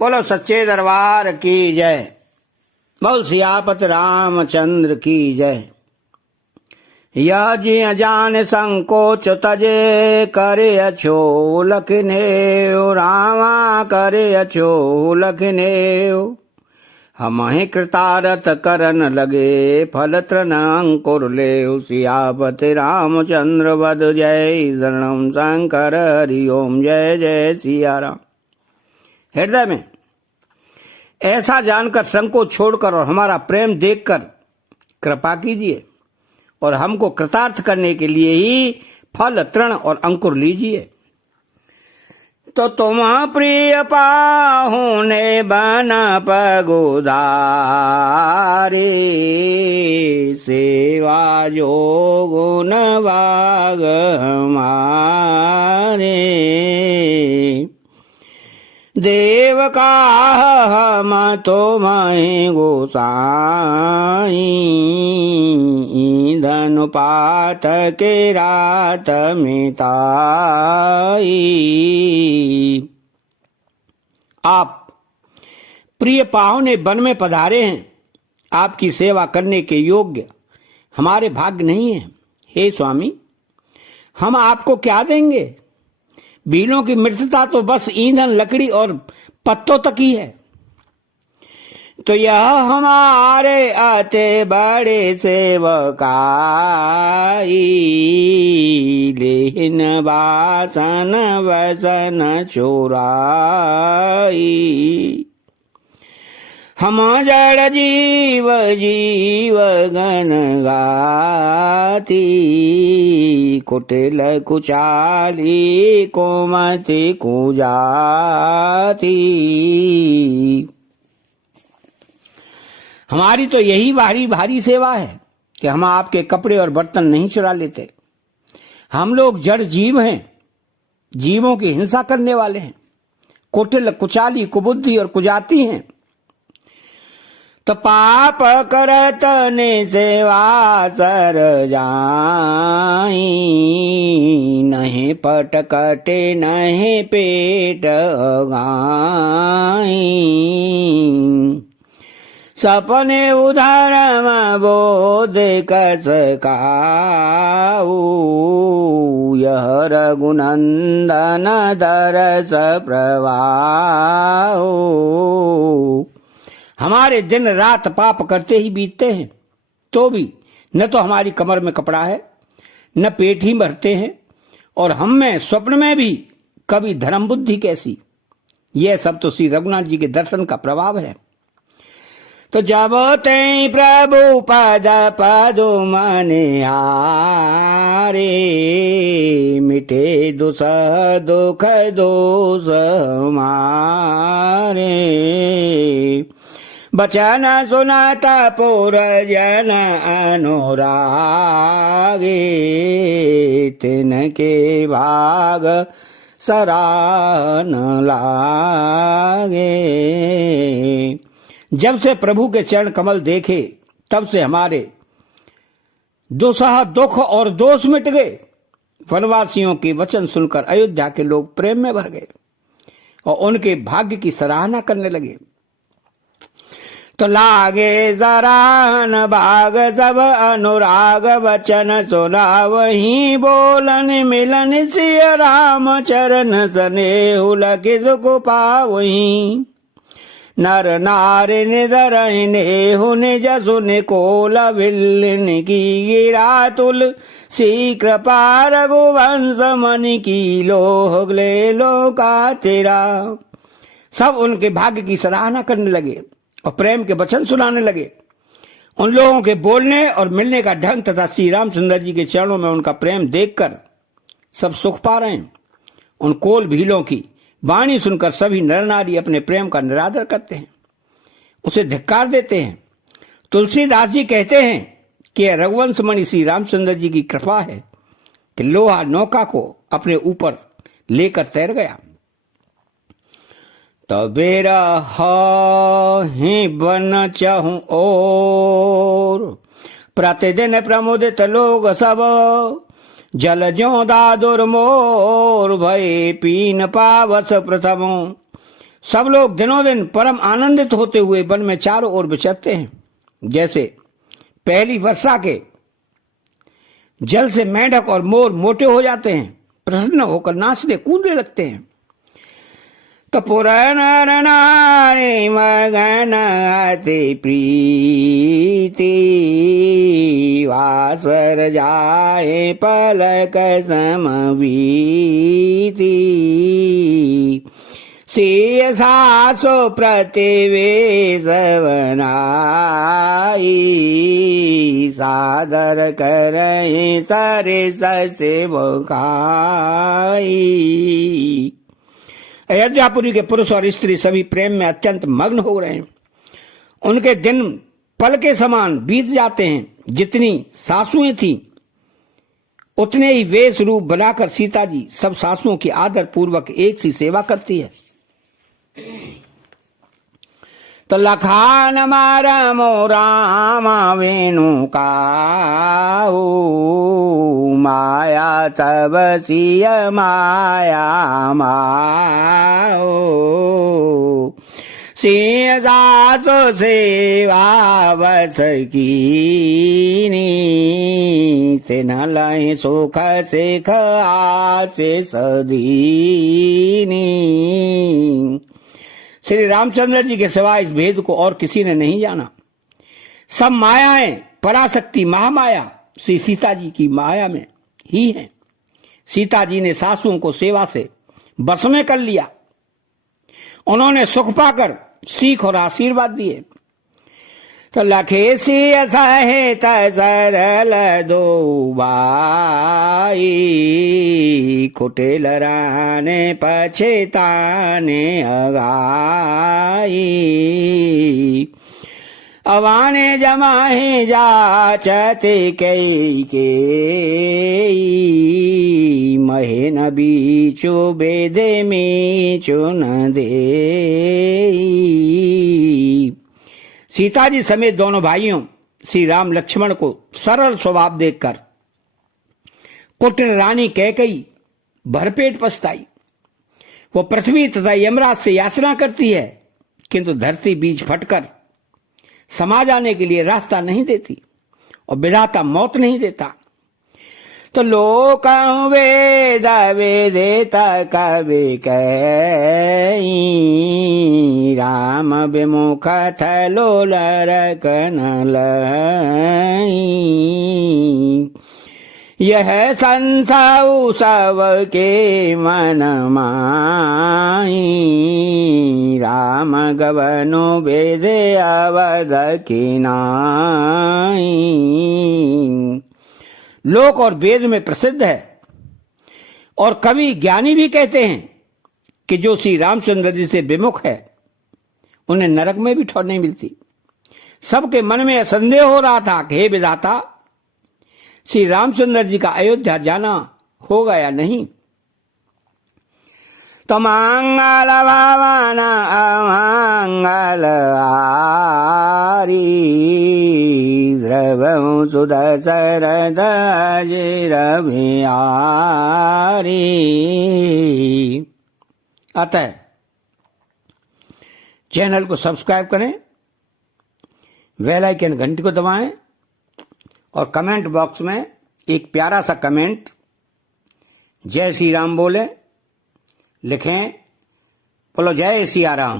बोलो सच्चे दरबार की जय। बोल सियापत रामचंद्र की जय। यह जिय जान संकोच तजे करे अछो लखने रामा करे अछो लखने। हम ही कृतारथ करन लगे फल तृण अंकुर ले सियापत रामचंद्र वद जय शरणम शंकर हरि ओम जय जय सिया राम। हृदय में ऐसा जानकर संकोच छोड़कर और हमारा प्रेम देखकर कृपा कीजिए और हमको कृतार्थ करने के लिए ही फल तृण और अंकुर लीजिए। तो तुम प्रिय पाहुने बन पगुधारे सेवा जो गुण बाग हमारे। देव का हम तुम्हें गोसाई धनुपात के रात मिताई। आप प्रिय पाहुने वन में पधारे हैं, आपकी सेवा करने के योग्य हमारे भाग्य नहीं है। हे स्वामी, हम आपको क्या देंगे? भीलों की मृतता तो बस ईंधन लकड़ी और पत्तों तक ही है। तो यह हमारे आते बड़े सेवकाई लेन वासन वसन चोराई। हम जड़ जीव जीव गण गाती कुटिल कुचाली कोमति कुजाती। हमारी तो यही भारी भारी सेवा है कि हम आपके कपड़े और बर्तन नहीं चुरा लेते। हम लोग जड़ जीव हैं, जीवों की हिंसा करने वाले हैं, कुटिल कुचाली कुबुद्धि और कुजाती हैं। तो पाप करत ने सेवा सर जाई नहीं पट कटे नहीं पेट गाई। सपने उधर्म बोध कस काऊ यह रघुनंदन दरस प्रवाहु। हमारे दिन रात पाप करते ही बीतते हैं, तो भी न तो हमारी कमर में कपड़ा है न पेट ही भरते हैं, और हम में स्वप्न में भी कभी धर्म बुद्धि कैसी। यह सब तो श्री रघुनाथ जी के दर्शन का प्रभाव है। तो जब ते प्रभु पद पदु मने हारे मिटे दुसह दुख दोष हमारे। बचन सुनता पुर जन अनुरागे तिनके भाग सराहन लागे। जब से प्रभु के चरण कमल देखे तब से हमारे दुसह दुख और दोष मिट गए। वनवासियों के वचन सुनकर अयोध्या के लोग प्रेम में भर गए और उनके भाग्य की सराहना करने लगे। तो लागे सराहन भाग सब अनुराग वचन सुना वहीं बोलन मिलन सिय राम चरण स्नेहु लखि सुख पावहीं। नर नारी निधरहिने हुन जसुन कोल विल्लिन की गिरा तुल सी कृपा रघुवंश मन की लोहगले लोका तेरा। सब उनके भाग्य की सराहना करने लगे और प्रेम के वचन सुनाने लगे। उन लोगों के बोलने और मिलने का ढंग तथा श्री रामचंद्र जी के चरणों में उनका प्रेम देखकर सब सुख पा रहे हैं। उन कोल भीलों की वाणी सुनकर सभी नर नारी अपने प्रेम का निरादर करते हैं, उसे धिक्कार देते हैं। तुलसीदास जी कहते हैं कि रघुवंश मणि श्री रामचंद्र जी की कृपा है कि लोहा नौका को अपने ऊपर लेकर तैर गया। तबेर ही बन चाहूं और प्रतिदिन प्रमुदित लोग सब जल ज्यों दादुर मोर भय पीन पावस प्रथम। सब लोग दिनों दिन परम आनंदित होते हुए वन में चारों ओर विचरते हैं। जैसे पहली वर्षा के जल से मेंढक और मोर मोटे हो जाते हैं, प्रसन्न होकर नाचने कूदने लगते हैं। कपूर नर नारी मगन अति प्रीति, वासर जाए पलक समवीति, सिय सासो प्रतिवेश बनाई, सादर करहि सरिस सेवकाई। अयोध्यापुरी के पुरुष और स्त्री सभी प्रेम में अत्यंत मग्न हो रहे हैं। उनके दिन पल के समान बीत जाते हैं। जितनी सासुएं थीं उतने ही वेश रूप बनाकर सीता जी सब सासुओं की आदर पूर्वक एक सी सेवा करती है। तो लखान मारमो रामा वेणु काहू, माया तब सिय माया माओ, सिंह सासो सेवा बस कीनी, तिन लय सुख सिख आसे सदीनी। श्री रामचंद्र जी के सिवा इस भेद को और किसी ने नहीं जाना। सब मायाएं पराशक्ति महामाया श्री सीता जी की माया में ही हैं। सीता जी ने सासुओं को सेवा से बस में कर लिया। उन्होंने सुख पाकर सीख और आशीर्वाद दिए। तो लखे सिय सहित सरल दो बाई, कुटिल राने पछेताने अगाई, अवाने जमाहे जाचते कई के, महे न बीचो बेदे मीचो न दे। सीता जी समेत दोनों भाइयों श्री राम लक्ष्मण को सरल स्वभाव देखकर कुटिल रानी कैकेयी भरपेट पछताई। वो पृथ्वी तथा यमराज से याचना करती है, किंतु धरती बीच फटकर समा जाने के लिए रास्ता नहीं देती और विधाता मौत नहीं देता। तो लोक वेद वेदेत कवि कही, राम विमुख थलो लरकन लई, यह संसाउ सब के मन माही, राम गवनु वेद अवध की नाई। लोक और वेद में प्रसिद्ध है और कवि ज्ञानी भी कहते हैं कि जो श्री रामचंद्र जी से विमुख है उन्हें नरक में भी ठौर नहीं मिलती। सबके मन में संदेह हो रहा था कि हे विधाता, श्री रामचंद्र जी का अयोध्या जाना होगा या नहीं। तो मंगल भवन अमंगल आरी, द्रवहु सुदशरथ अजिर बिहारी। अतः चैनल को सब्सक्राइब करें, बेल आइकन घंटी को दबाएं और कमेंट बॉक्स में एक प्यारा सा कमेंट जय श्री राम बोले लिखें। बोलो जय सिया राम।